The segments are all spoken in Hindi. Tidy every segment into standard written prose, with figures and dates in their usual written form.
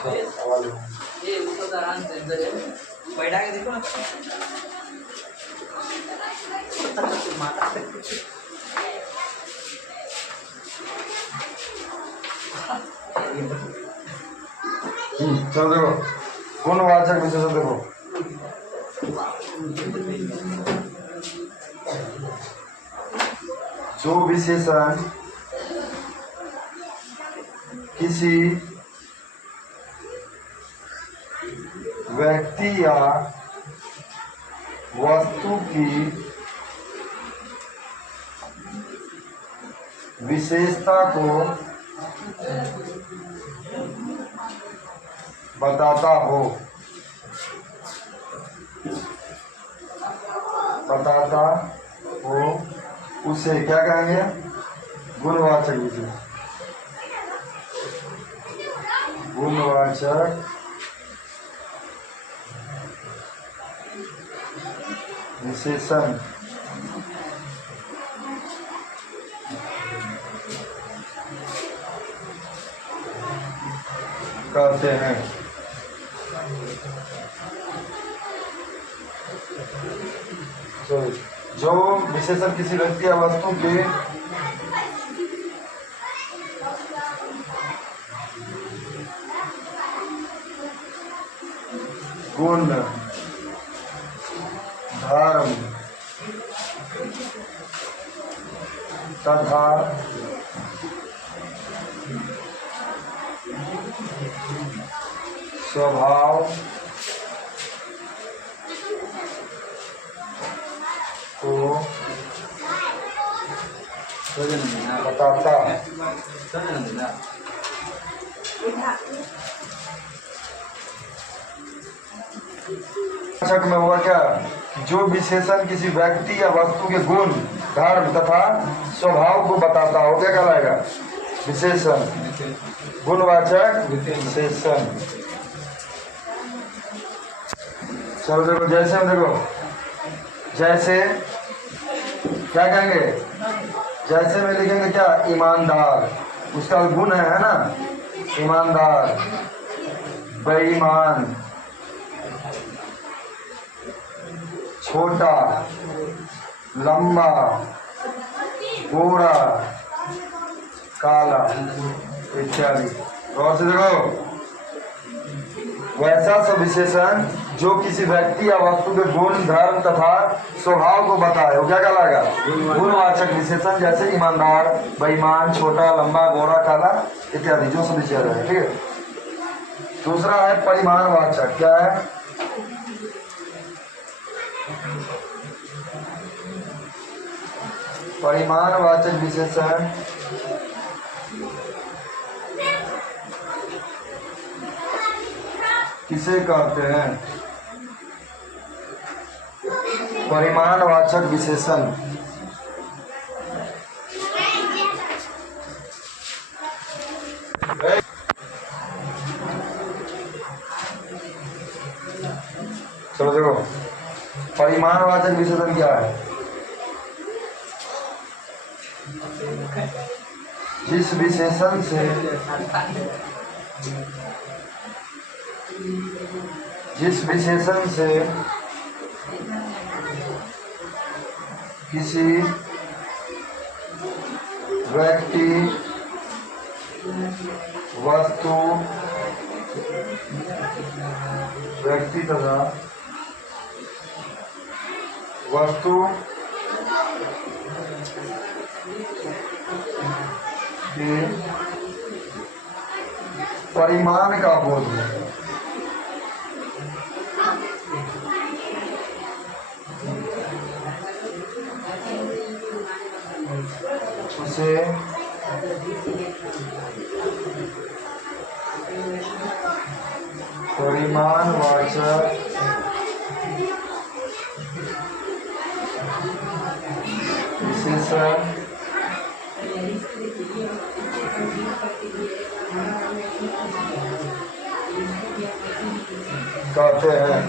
ये उसको दरान से इधर बैठा के देखो ना माता चलो देखो गुणवाचक विशेषण देखो। जो विशेषण किसी व्यक्ति या वस्तु की विशेषता को बताता हो उसे क्या कहेंगे? गुणवाचक विशेषण। गुणवाचक विशेषण कहते हैं। जो विशेषण किसी व्यक्ति या वस्तु के गुण, धर्म तथा स्वभाव को बताता है। वाचक में हुआ क्या? जो विशेषण किसी व्यक्ति या वस्तु के गुण, धर्म तथा स्वभाव को बताता हो क्या कहलाएगा? विशेषण। गुणवाचक विशेषण। चलो देखो, जैसे हम देखो, जैसे क्या कहेंगे? जैसे में लिखेंगे क्या? ईमानदार, उसका गुण है ना, ईमानदार, बेईमान, छोटा, लंबा, गोरा, काला इत्यादि। गौर से देखो, वैसा सब विशेषण जो किसी व्यक्ति या वस्तु के गुण, धर्म तथा स्वभाव को बताए वो क्या कहलाएगा? गुणवाचक विशेषण। जैसे ईमानदार, बेईमान, छोटा, लंबा, गोरा, काला इत्यादि जो सब विशेषण है। ठीक है। दूसरा है परिमाणवाचक। क्या है? परिमाणवाचक विशेषण किसे कहते हैं? परिमाणवाचक विशेषण चलो देखो, परिमाणवाचक विशेषण क्या है? जिस विशेषण से किसी व्यक्ति, वस्तु, व्यक्ति तथा वस्तु के परिमाण का बोध है उसे परिमाणवाचक विशेषण कहते हैं।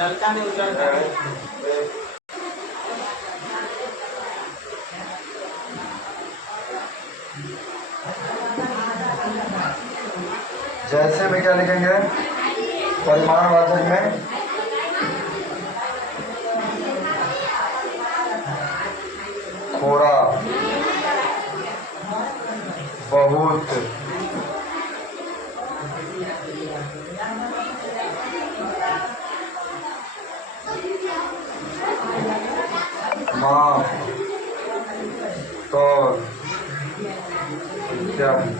लड़का ने उजर का जैसे में क्या लिखेंगे परिमाणवाचक में थोड़ा बहुत माप तो इत्यादि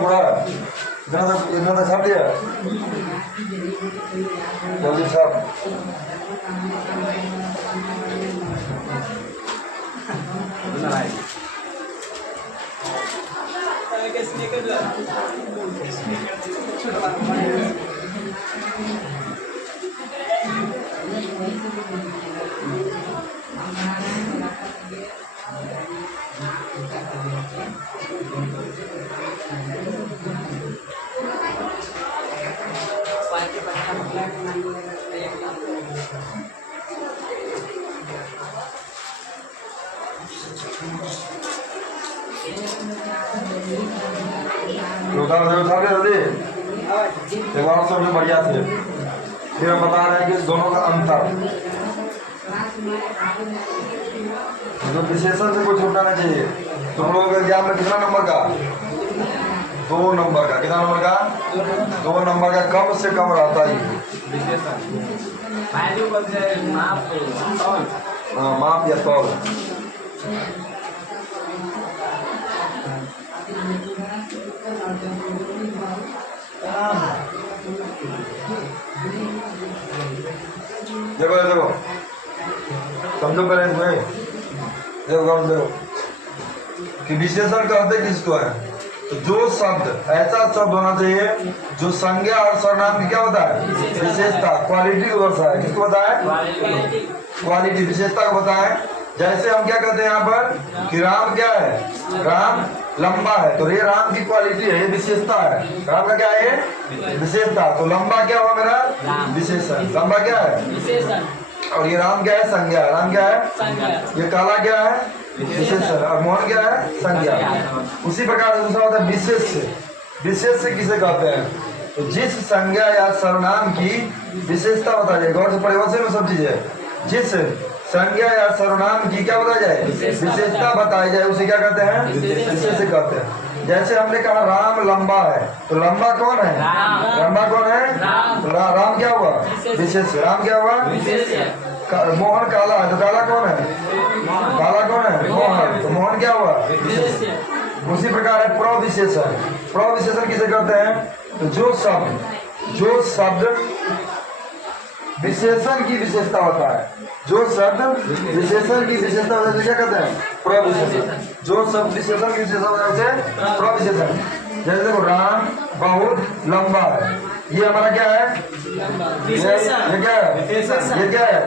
पूरा इतना तो छाप दिया जल्दी छाप एक बार सबसे बढ़िया से फिर हम बता रहे हैं कि दोनों का अंतर जो विशेषण से कुछ छूटना नहीं चाहिए। तुम लोगों के एग्जाम में कितना नंबर का 2 नंबर का कितना नंबर का 2 नंबर का कम से कम रहता ही माप या तौल। देखो देखो समझो पहले इसमें देखो कि विशेषण कहते किसको है तो जो शब्द ऐसा शब्द होना चाहिए जो संज्ञा और सर्वनाम की क्या होता है विशेषता क्वालिटी को दर्शाए। किसको बताए क्वालिटी विशेषता को बताए। जैसे हम क्या कहते हैं यहाँ पर कि राम क्या है राम लंबा है तो ये राम की क्वालिटी है ये विशेषता है। राम का क्या है विशेषता तो लंबा क्या हुआ मेरा विशेषण लंबा क्या है और ये राम क्या है संज्ञा। राम क्या है ये काला क्या है विशेषण और मोहन क्या है संज्ञा। उसी प्रकार से दूसरा होता है विशेष। विशेष से किसे कहते हैं तो जिस संज्ञा या सर्वनाम की विशेषता बता जाए। गौर से परिवर्तन में सब चीजें जिस संज्ञा या सर्वनाम की क्या बताई जाए विशेषता बताई जाए उसे क्या कहते हैं विशेष कहते हैं। जैसे हमने कहा राम लंबा है तो लंबा कौन है लंबा कौन है राम क्या हुआ विशेष। राम क्या हुआ मोहन काला है तो काला कौन है मोहन तो मोहन क्या हुआ विशेष। उसी प्रकार है प्रविशेषण। प्रविशेषण किसे कहते हैं तो जो शब्द विशेषण की विशेषता होता है जो शब्द विशेषण की विशेषता होता है क्या कहते हैं प्रविशेषण। जो शब्द विशेषण की विशेषता होता है प्रविशेषण। जैसे देखो राम बहुत लंबा है ये हमारा क्या है ये क्या है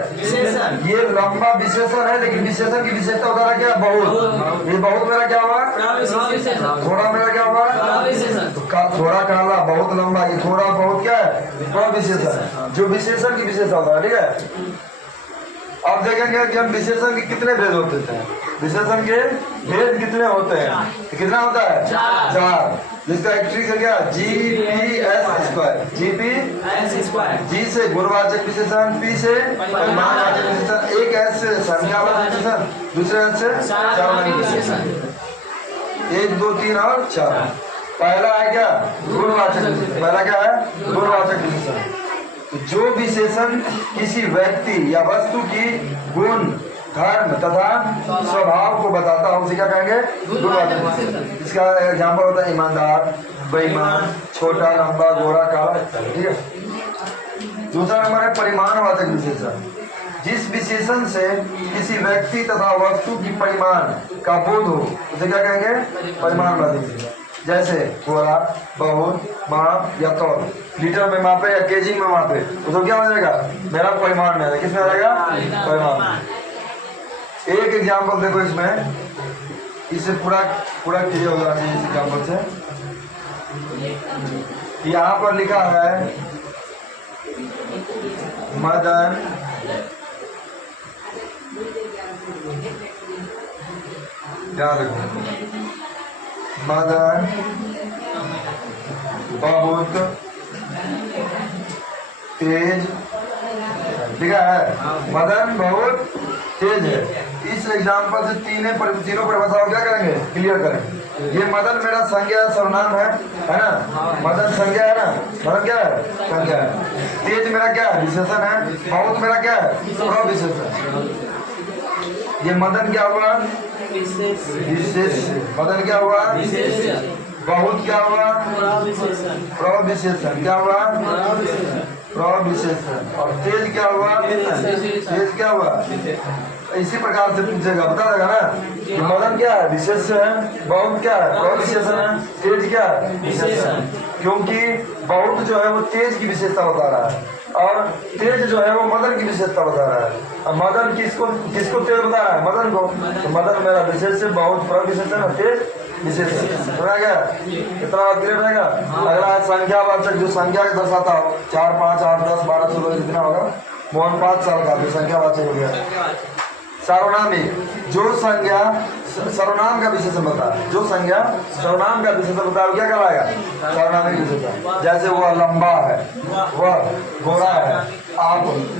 ये लंबा विशेषण है लेकिन विशेषण की विशेषता होता है क्या बहुत। ये बहुत मेरा क्या हुआ थोड़ा मेरा क्या हुआ थोड़ा काला बहुत लंबा ये थोड़ा बहुत क्या है प्रविशेषण जो विशेषण की विशेषता होता है। ठीक है अब देखेंगे कि हम विशेषण के कितने भेद होते हैं। विशेषण के भेद कितने होते हैं तो कितना होता है 4 जिसका एक ट्रिक है क्या GPS²। जी से गुणवाचक विशेषण पी से परिमाणवाचक विशेषण एक एस से संज्ञावाचक विशेषण दूसरे एस से चालवाचक विशेषण 1 2 3 और 4। पहला है क्या गुणवाचक विशेषण। पहला क्या है गुणवाचक विशेषण जो विशेषण किसी व्यक्ति या वस्तु की गुण धर्म तथा स्वभाव को बताता है उसे क्या कहेंगे गुणवाचक विशेषण। इसका एग्जाम्पल होता है ईमानदार बेईमान छोटा लंबा गोरा काला। ठीक है दूसरा नंबर है परिमाणवाचक विशेषण। जिस विशेषण से किसी व्यक्ति तथा वस्तु की परिमाण का बोध हो उसे क्या कहेंगे परिमाणवाचक विशेषण। जैसे थोड़ा, बहुत, माप या तौल। लीटर में मापे या केजी में मापे तो क्या हो जाएगा? मेरा परिमाण है। किस में रहेगा? परिमाण। एक एग्जाम्पल देखो इसमें, इसे पूरा पूरा क्लियर हो जाना चाहिए इस एग्जाम्पल से। यहाँ पर लिखा है मदन ध्यान रखो, मदन बहुत तेज लिखा है। मदन बहुत तेज है। इस एग्जाम्पल से तीनों परिभाषाओं क्या करेंगे? क्लियर करेंगे। ये मदन मेरा संज्ञा सर्वनाम है ना? मदन संज्ञा है ना? मदन क्या है? संज्ञा है। तेज मेरा क्या है? विशेषण है। बहुत मेरा क्या है? प्रविशेषण। ये मदन क्या हुआ? विशेष। मदन क्या हुआ? बहुत क्या हुआ? प्रविशेषण। क्या हुआ? प्रविशेषण। और तेज क्या हुआ? तेज क्या हुआ? इसी प्रकार से पूछेगा, बता देगा ना कि मदन क्या है? विशेष है। बहुत क्या है? प्रविशेषण है। तेज क्या है? विशेषण। क्योंकि बहुत जो है वो तेज की विशेषता बता रहा है और तेज जो है वो मदन की विशेषता बता रहा है। अब मदन किसको तेज बता रहा है? मदन को। तो मदन मेरा विशेष है, बहुत प्रविशेषण और तेज विशेषण। समझा गया? कितना बात क्लियर रहेगा? अगला है संख्यावाचक, जो संख्या के दर्शाता हो। 4, 5, 8, 10, 12, 16 जितना होगा। मोहन 5 साल का, तो संख्यावाचक हो गया। सर्वनामिक, जो संज्ञा सर्वनाम का विशेषण बता है। जो संज्ञा सर्वनाम का विशेषण बता है क्या कहलाएगा? सर्वनामिक विशेषण। जैसे वह लंबा है, वह गोरा है,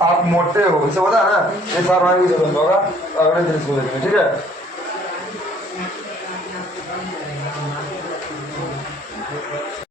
आप मोटे हो, इसे बता है ना? ये सर्वनामिक विशेषण होगा। अगले दिन इसको देखेंगे, ठीक है।